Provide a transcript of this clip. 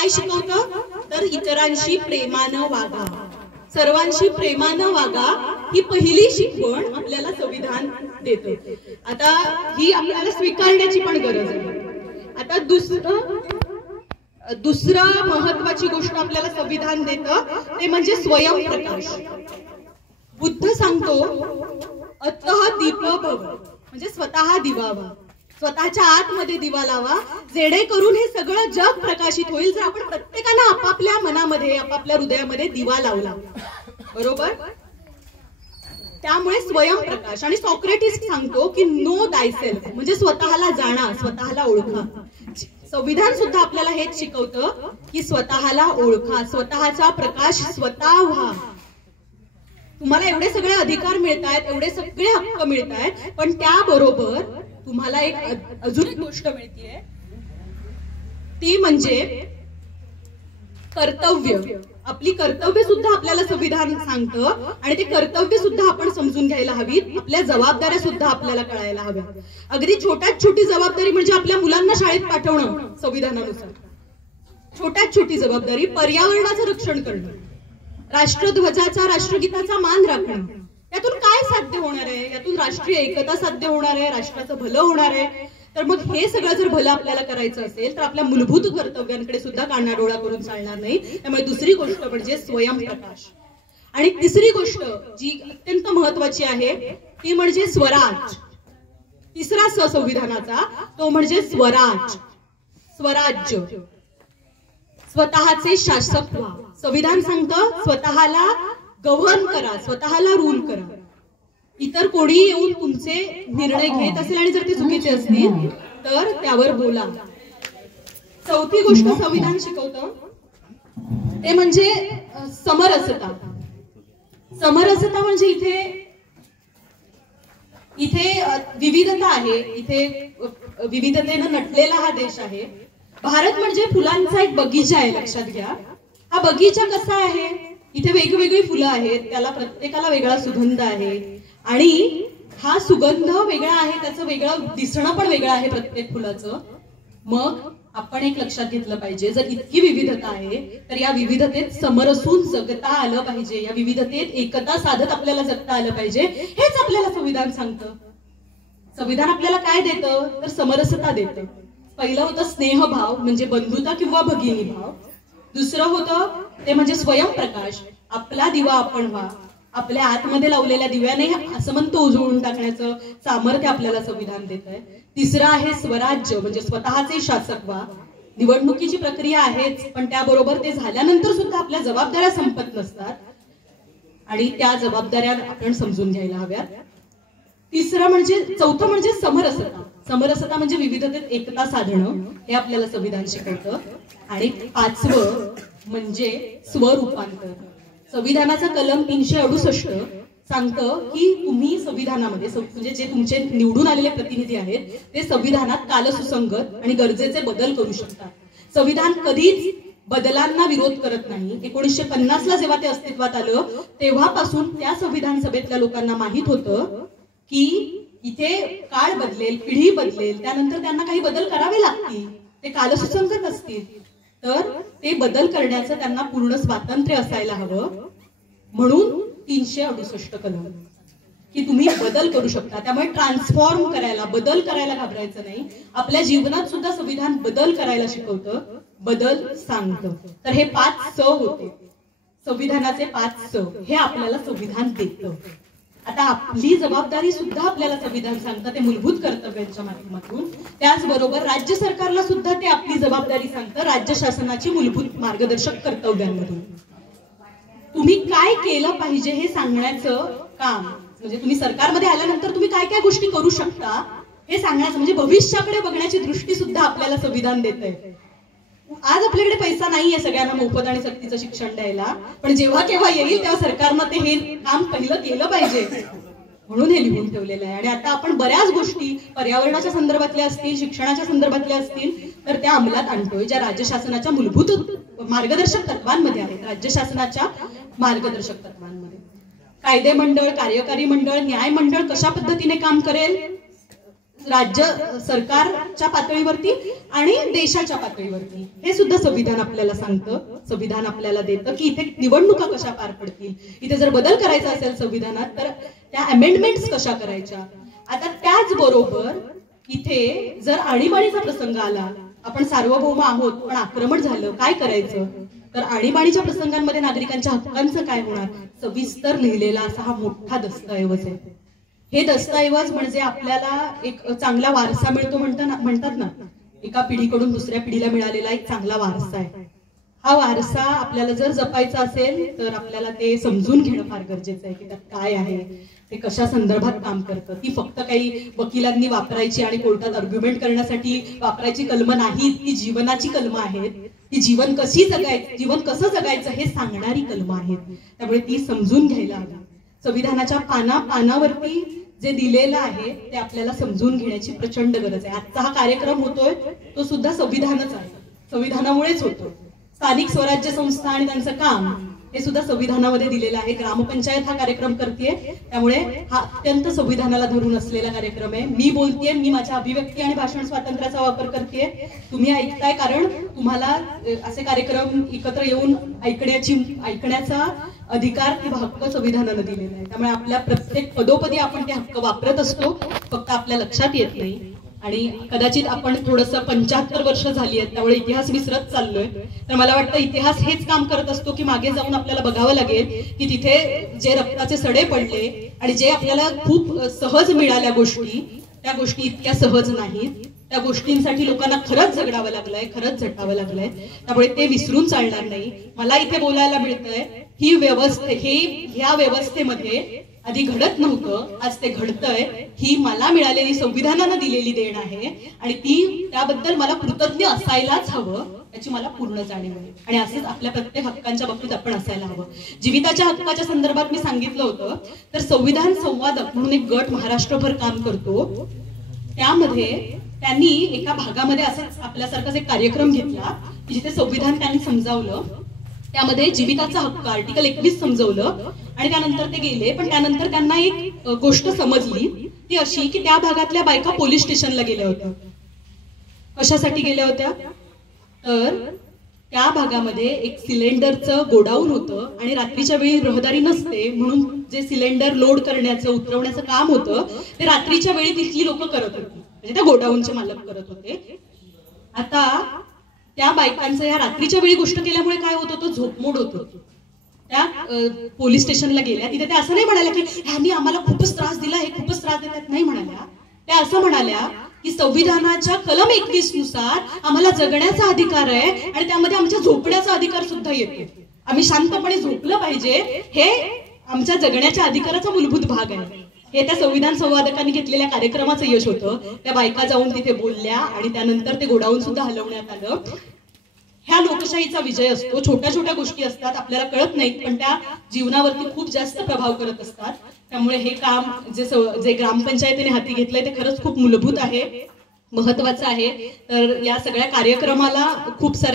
काय शिकवतं तर इतरांशी प्रेमानं वागा, सर्वांशी प्रेमानं वागा, ही पहिली शिकवण आपल्याला संविधान देतं. आता ही आपल्याला स्वीकारण्याची पण गरज आहे. आता दुसरा महत्वाची गोष्ट आपल्याला संविधान देतं ते म्हणजे स्वयंप्रकाश. बुद्ध सांगतो अतः दीप भव, म्हणजे स्वतः दिवा व्हा, स्वतःच्या आतमध्ये दिवा लावा, जेणेकरून हे सगळं जग प्रकाशित होईल. जर आपण प्रत्येकानं आपापल्या मनामध्ये आपापल्या हृदयामध्ये दिवा लावला, बरोबर. त्यामुळे स्वयंप्रकाश. आणि सॉक्रेटिस सांगतो की नो दायसेल्फ, म्हणजे स्वतःला जाणा, स्वतःला ओळखा. संविधान सुद्धा आपल्याला हेच शिकवतं की स्वतःला ओळखा, स्वतःचा प्रकाश स्वतः व्हा. तुम्हाला एवढे सगळे अधिकार मिळतायत, एवढे सगळे हक्क मिळतायत, पण त्याबरोबर तुम्हाला एक अजून एक गोष्ट मिळतीये, ती म्हणजे कर्तव्य. आपली कर्तव्य सुद्धा आपल्याला संविधान सांगतं आणि ते कर्तव्य सुद्धा आपण समजून घ्यायला हवीत. आपल्या जबाबदाऱ्या सुद्धा आपल्याला कळायला हव्या. अगदी छोट्यात छोटी जबाबदारी म्हणजे आपल्या मुलांना शाळेत पाठवणं, संविधानानुसार छोट्यात छोटी जबाबदारी. पर्यावरणाचं रक्षण करणं, राष्ट्रध्वजाचा राष्ट्रगीताचा मान राखणं. यातून काय साध्य होणार आहे? यातून राष्ट्रीय एकता साध्य होणार आहे, राष्ट्राचं भलं होणार आहे. तर मग हे सगळं जर भलं आपल्याला करायचं असेल तर आपल्या मूलभूत कर्तव्यांकडे सुद्धा कानाडोळा करून चालणार नाही. त्यामुळे दुसरी गोष्ट म्हणजे स्वयंप्रकाश. आणि तिसरी गोष्ट जी अत्यंत महत्वाची आहे ती म्हणजे स्वराज. तिसरा स संविधानाचा तो म्हणजे स्वराज, स्वराज्य, स्वतःचे शासक व्हा. संविधान सांगतं स्वतःला गव्हर्न करा, स्वतःला रूल करा. इतर कोणी येऊन तुमचे निर्णय घेत असेल आणि जर ते चुकीचे असतील तर त्यावर बोला. चौथी गोष्ट संविधान शिकवतं ते म्हणजे समरसता. समरसता म्हणजे इथे विविधता आहे, इथे विविधतेनं नटलेला हा देश आहे. भारत म्हणजे फुलांचा एक बगीचा आहे, लक्षात घ्या. हा बगीचा कसा आहे? इथे वेगवेगळी फुलं आहेत, त्याला प्रत्येकाला वेगळा सुगंध आहे आणि हा सुगंध वेगळा आहे, त्याचं वेगळं दिसणं पण वेगळं आहे प्रत्येक फुलाचं. मग आपण एक लक्षात घेतलं पाहिजे, जर इतकी विविधता आहे तर या विविधतेत समरसून जगता आलं पाहिजे, या विविधतेत एकता साधत आपल्याला जगता आलं पाहिजे. हेच आपल्याला संविधान सांगतं. संविधान आपल्याला काय देतं तर समरसता देतं. पहिलं होतं स्नेहभाव म्हणजे बंधुता किंवा भगिनी भाव. दुसरं होतं ते म्हणजे स्वयंप्रकाश, आपला दिवा आपण व्हा. आपल्या आतमध्ये लावलेल्या दिव्याने असमंत उजळून टाकण्याचं सामर्थ्य आपल्याला संविधान देत आहे. तिसरं आहे स्वराज्य म्हणजे स्वतःचे शासक व्हा. निवडणुकीची प्रक्रिया आहेच, पण त्याबरोबर ते झाल्यानंतर सुद्धा आपल्या जबाबदाऱ्या संपत नसतात आणि त्या जबाबदाऱ्या आपण समजून घ्यायला हव्यात. चौथं म्हणजे समरसता. समरसता म्हणजे विविधतेत एकता साधणं, हे आपल्याला संविधान शिकवतं. आणि पाचवं म्हणजे स्वरूपांतर. संविधानाचा कलम 368 सांगतं की तुम्ही संविधानामध्ये म्हणजे जे तुमचे निवडून आलेले प्रतिनिधी आहेत ते संविधानात कालसुसंगत आणि गरजेचे बदल करू शकतात. संविधान कधीच बदलांना विरोध करत नाही. 1950ला जेव्हा ते अस्तित्वात आलं तेव्हापासून त्या संविधान सभेतल्या लोकांना माहित होतं की इथे काळ बदलेल, पिढी बदलेल, त्यानंतर त्यांना काही बदल करावे लागतील, ते कालसुसंगत असतील, तर ते बदल करण्याचं त्यांना पूर्ण स्वातंत्र्य असायला हवं. म्हणून 368 कलम की तुम्ही बदल करू शकता. त्यामुळे ट्रान्सफॉर्म करायला, बदल करायला घाबरायचं नाही. आपल्या जीवनात सुद्धा संविधान बदल करायला शिकवतं, बदल सांगतं. तर हे 5 स होते संविधानाचे. 5 स हे आपल्याला संविधान देतं. आता आपली जबाबदारी सुद्धा आपल्याला संविधान सांगतं, ते मूलभूत कर्तव्यांच्या माध्यमातून. त्याचबरोबर राज्य सरकारला सुद्धा ते आपली जबाबदारी सांगतं राज्य शासनाची मूलभूत मार्गदर्शक कर्तव्यांमधून. तुम्ही काय केलं पाहिजे हे सांगण्याचं काम, म्हणजे तुम्ही सरकारमध्ये आल्यानंतर तुम्ही काय काय गोष्टी करू शकता हे सांगण्याचं, म्हणजे भविष्याकडे बघण्याची दृष्टी सुद्धा आपल्याला संविधान देतंय. आज आपल्याकडे पैसा नाहीये सगळ्यांना मोफत आणि सक्तीचं शिक्षण द्यायला, पण जेव्हा केव्हा येईल तेव्हा सरकारनं ते हे काम पहिलं केलं पाहिजे म्हणून हे लिहून ठेवलेलं आहे. आणि आता आपण बऱ्याच गोष्टी पर्यावरणाच्या संदर्भातल्या असतील, शिक्षणाच्या संदर्भातल्या असतील तर त्या अंमलात आणतोय, ज्या राज्य शासनाच्या मूलभूत मार्गदर्शक तत्वांमध्ये आहेत. राज्य शासनाच्या मार्गदर्शक तत्वांमध्ये कायदे मंडळ, कार्यकारी मंडळ, न्याय मंडळ कशा पद्धतीने काम करेल राज्य सरकारच्या पातळीवरती आणि देशाच्या पातळीवरती, हे सुद्धा संविधान आपल्याला सांगतं, संविधान आपल्याला देतं की इथे निवडणुका कशा पार पडतील, इथे जर बदल करायचा असेल संविधानात तर त्या अमेंडमेंट्स कशा करायच्या. आता त्याचबरोबर इथे जर आणीबाणीचा प्रसंग आला, आपण सार्वभौम आहोत पण आक्रमण झालं, काय करायचं, तर आणीबाणीच्या प्रसंगांमध्ये नागरिकांच्या हक्कांचं काय होणार, सविस्तर लिहिलेला असा हा मोठा दस्तऐवज आहे. हे दस्तऐवज म्हणजे आपल्याला एक चांगला वारसा मिळतो म्हणतात ना, एका पिढीकडून दुसऱ्या पिढीला मिळालेला एक चांगला वारसा आहे. हा वारसा आपल्याला जर जपायचा असेल तर आपल्याला ते समजून घेणं फार गरजेचं आहे की त्यात काय आहे, ते कशा संदर्भात काम करतं. ती फक्त काही वकिलांनी वापरायची आणि कोर्टात आर्ग्युमेंट करण्यासाठी वापरायची कलमं नाही, ती जीवनाची कलमं आहेत. ती जीवन कसं जगायचं हे सांगणारी कलमं आहेत. त्यामुळे ती समजून घ्यायला हवी. संविधानाच्या पानावरती जे दिलेलं आहे ते आपल्याला समजून घेण्याची प्रचंड गरज आहे. आजचा हा कार्यक्रम होतोय तो सुद्धा संविधानच आहे, संविधानामुळेच होतो. स्थानिक स्वराज्य संस्था आणि त्यांचं काम हे सुद्धा संविधानामध्ये दिलेलं आहे. ग्रामपंचायत हा कार्यक्रम करतेय, त्यामुळे हा अत्यंत संविधानाला धरून असलेला कार्यक्रम आहे. मी बोलतेय, मी माझ्या अभिव्यक्ती आणि भाषण स्वातंत्र्याचा वापर करतेय, तुम्ही ऐकताय, कारण तुम्हाला असे कार्यक्रम एकत्र येऊन ऐकण्याचा अधिकार किंवा हक्क संविधानानं दिलेला आहे. त्यामुळे आपल्या प्रत्येक पदोपदी आपण ते हक्क वापरत असतो, फक्त आपल्या लक्षात येत नाही. आणि कदाचित आपण थोडंसं 75 वर्ष झाली आहेत त्यामुळे इतिहास विसरत चाललोय. तर मला वाटतं इतिहास हेच काम करत असतो की मागे जाऊन आपल्याला बघावं लागेल की तिथे जे रक्ताचे सडे पडले आणि जे आपल्याला खूप सहज मिळाल्या गोष्टी, त्या गोष्टी इतक्या सहज नाहीत. त्या गोष्टींसाठी लोकांना खरंच झगडावं लागलंय, खरंच झटावं लागलंय. त्यामुळे ते विसरून चालणार नाही. मला इथे बोलायला मिळतंय ह्या व्यवस्थेमध्ये आधी घडत नव्हतं, आज ते घडतंय. ही मला मिळालेली संविधानानं दिलेली देण आहे आणि त्याबद्दल मला कृतज्ञ असायलाच हवं, याची मला पूर्ण जाणीव आहे. आणि असंच आपल्या प्रत्येक हक्कांच्या बाबतीत आपण असायला हवं. जीविताच्या हक्काच्या संदर्भात मी सांगितलं होतं, तर संविधान संवादक म्हणून एक गट महाराष्ट्रभर काम करतो. त्यामध्ये त्यांनी एका भागामध्ये असंच आपल्यासारखाच एक कार्यक्रम घेतला जिथे संविधान त्यांनी समजावलं. त्यामध्ये जीविताचा हक्क आर्टिकल 21 समजवलं आणि त्यानंतर ते गेले. पण त्यानंतर त्यांना एक गोष्ट समजली, ती अशी की त्या भागातल्या बायका पोलीस स्टेशनला गेल्या होत्या. कशासाठी गेल्या होत्या, तर त्या भागामध्ये एक सिलेंडरचं गोडाऊन होतं आणि रात्रीच्या वेळी रहदारी नसते, म्हणून जे सिलेंडर लोड करण्याचं उतरवण्याचं काम होतं ते रात्रीच्या वेळी तिथली लोक करत होती, म्हणजे त्या गोडाऊनचे मालक करत होते. आता त्या बायकांचं या रात्रीच्या वेळी गोष्ट केल्यामुळे काय होत होतं, झोपमोड होत होती. त्या पोलीस स्टेशनला गेल्या. तिथे त्या असं नाही म्हणाल्या की ह्यांनी आम्हाला खूपच त्रास दिला, हे खूपच त्रास देतात, नाही म्हणाल्या. त्या असं म्हणाल्या की संविधानाच्या कलम 21 नुसार आम्हाला जगण्याचा अधिकार आहे आणि त्यामध्ये आमच्या झोपण्याचा अधिकार सुद्धा येतो. आम्ही शांतपणे झोपलं पाहिजे, हे आमच्या जगण्याच्या अधिकाराचा मूलभूत भाग आहे. हे त्या संविधान संवादकांनी घेतलेल्या कार्यक्रमाचं यश होतं. त्या बायका जाऊन तिथे बोलल्या आणि त्यानंतर ते गोडाऊन सुद्धा हलवण्यात आलं. ह्या लोकशाहीचा विजय असतो. छोट्या छोट्या गोष्टी असतात, आपल्याला कळत नाहीत, पण त्या जीवनावरती खूप जास्त प्रभाव करत असतात. त्यामुळे हे काम जे ग्रामपंचायतीने हाती घेतलंय ते खरंच खूप मूलभूत आहे, महत्वाचं आहे. तर या सगळ्या कार्यक्रमाला खूप सारे